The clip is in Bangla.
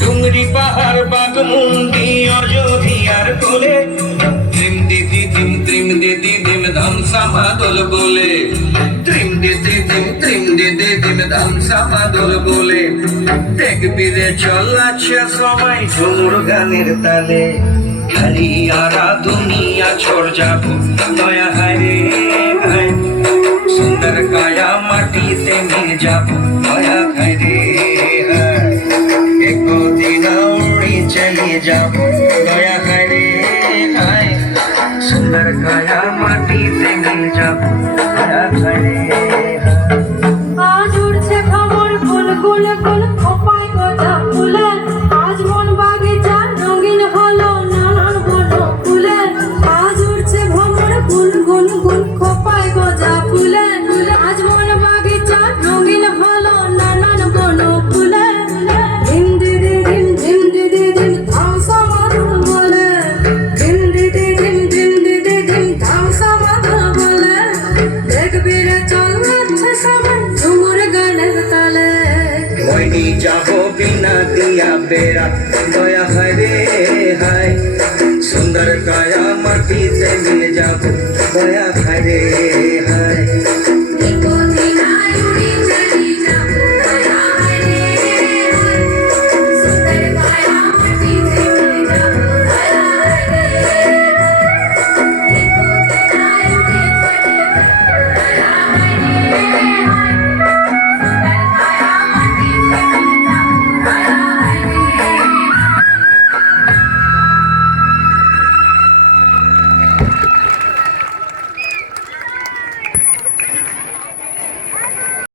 ডুংরি পাহাড় বাঘমুন্ডি অযোধ্যার কোলে ত্রিম দিদি দিম ধামসা মাদল বলে ত্রিম দিদি দিম ধামসা মাদল বলে দেখবি রে চলাচ্ছে সবাই ঝুমুর গানের তালে হারিয়ারা দুনিয়া ছড় যাবো দয়া হায় হায় সুন্দর কায়া মাটিতে মিল যাবো দয়া হায় রে হায় একদিন উড়ে চলে যাবো দয়া হায় রে হায় সুন্দর কায়া মাটিতে মিল যাবো দয়া হায় রে আজ উড়ছে খবর গুল গুল গুল খোপায় গজা ফুলে আজ মন বাগিচা রঙিন হলো নানান বন ফুলে আজ উড়ছে ভ্রমর গুল গুল গুল খোপায় গজা ফুলে আজ মন বাগিচা রঙিন হলো নানান বন ফুলে ধিম দিদি ধিম ধামসা মাদল বলে ধিম দিদি ধিম ধামসা মাদল বলে দেখবি রে চলাচ্ছে সবাই ঝুমুর গানের তালে ওইনি যাবো বিনা দিয়া বেড়া দয়া হায় রে হায় সুন্দর কায়া মাটিতে মিলে যাবো